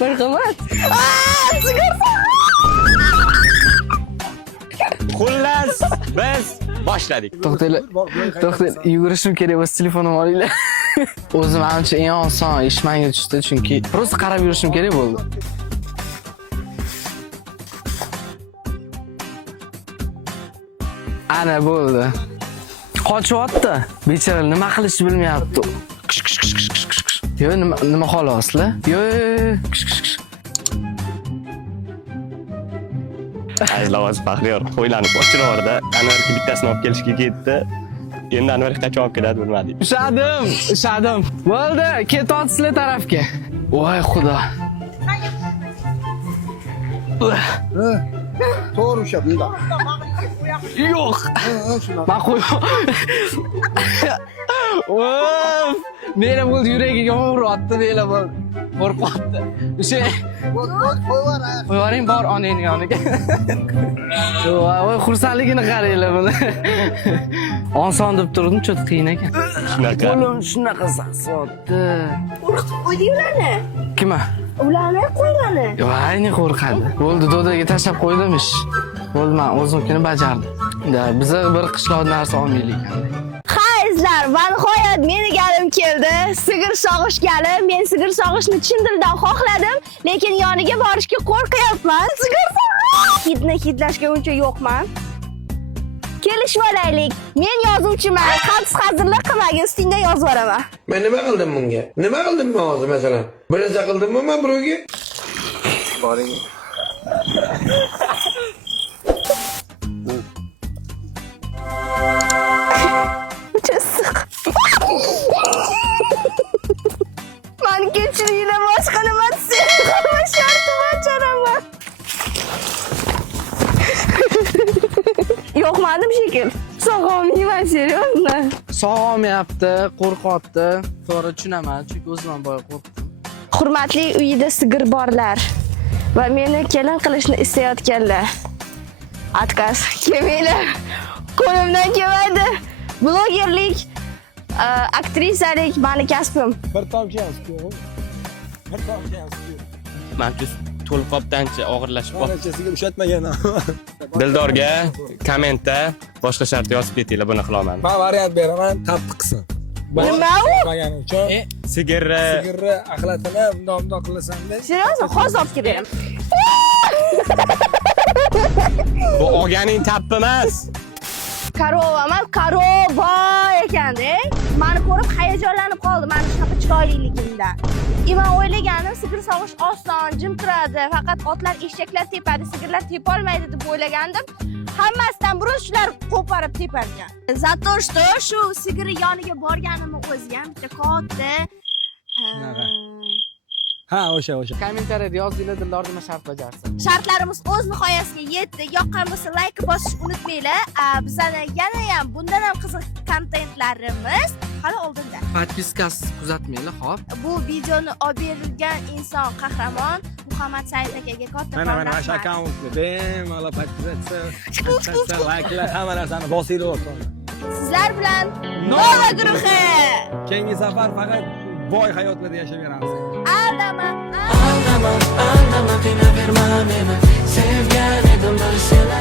Marhamat. Xullas, biz boshladik. To'xtanglar, yugurishim kerak bo'lsa telefonimni olinglar. O'zim ancha eng oson ish menga tushdi, chunki prosta qarab yurishim kerak bo'ldi. Ana bo'ldi. Qochyapti. Bechora nima qilishni bilmayapti. Yo, nima xoloslar? Yo. Aylovaz Baxriyor qo'ylanib ochinovarda Anvarga bittasini olib kelishga ketdi. Endi Anvar qachon olib keladi bilmadik. Ushadim. Bo'ldi, ketyapti sizlar tarafga. Voy xudo. To'g'ri ushlab, bunda. Yo'q. Men qo'y. Vof! Meni bo'ldi yuragiga uryapti, meni bo'ldi. Qo'rqyapti. O'sha qo'yvaring bor onangning yoniga. Voy, xursandligini qaranglar buni. Oson deb turdim, cho't qiyin ekan. Shunaqa. Qo'lim shunaqa sasiyapti. Qo'rqitib qo'yding ularni. Kimma? Ularni qo'ylarni. Yo, ayni qo'rqadi. Bo'ldi, dodaga tashlab qo'ydim ish. Bo'ldi, men o'zimkini bajardim. Biza bir qishloq narsa olmaylik. Izlar va nihoyat meni galim keldi. Sigir sog'ish galim. Men sigir sog'ishni chin dildan xohladim, lekin yoniga borishga qo'rqyapman. Sigir sog'ish. Hidlashga uncha yo'qman. Kelishib olaylik. Men yozuvchiman. Xavfsiz hazırlik qilmagin, ustingdan yozib beraman. Men nima qildim bunga? Nima qildim men hozir masalan? Bir narsa qildimmi men birovga? Boring. Mani kechiringlar, boshqa nima desam, shartim ocharaman. Yo'qmadim shekil. Sog'olmayman, seriyozmi? Sog'olmayapti, qo'rqyapti. To'g'ri tushunaman, chunki o'zim ham boya qo'rqdim. Hurmatli uyida sigir borlar va meni kelin qilishni istayotganlar. Отказ kelmanglar. Qo'limdan kelmaydi. Blogerlik, aktrisalik meni kasbim. Bir tomchi ham suv. Bir tomchi ham suv. Manchus to'lqopdancha og'irlashib qoldi. Manchasiga ushatmagan. Dildorga kommentda boshqa shart yozib ketinglar, buni qilaman. Men variant beraman, tatbiq qilsin. Nima u? Qilmagani uchun sigirni axlatini bundoq qilasan-da. Seriyozmi? Hozir olib kelaman. Bu olganing tappi emas. Korova emas, korova ekanda. Meni ko'rib hayajonlanib qoldi, meni shunaqa chiroyliligimdan. Men o'ylaganim sigir sog'ish oson, jim turadi, faqat otlar, eshaklar tepadi, sigirlar tepolmaydi deb o'ylagandim. Hammasidan burun shular qo'parib teparkan. Zato что shu sigir yoniga borganimni o'zi ham bitta katta Ha, o'sha. Kommentariyada yozinglar, Dildor nima shart bajarsin. Shartlarimiz o'z nihoyasiga yetdi. Yoqqan bo'lsa like bosishni unutmanglar. Bizning yana ham bundan ham qiziq kontentlarimiz hali oldinda. Podpiskasiz kuzatmanglar, xo'p? Bu videoni olib berilgan inson qahramon Muhammad Said akaga kattakon Mana rahmat. shu akkauntga bemalol podpisatsiya, like'lar, hamma narsani bosinglar o'rtoq. Sizlar bilan Nova guruhi. Keyingi safar faqat boy hayotlarda yashayveramiz. Aldama. Aldama, qiynaverma meni. Sevgan edim bir seni.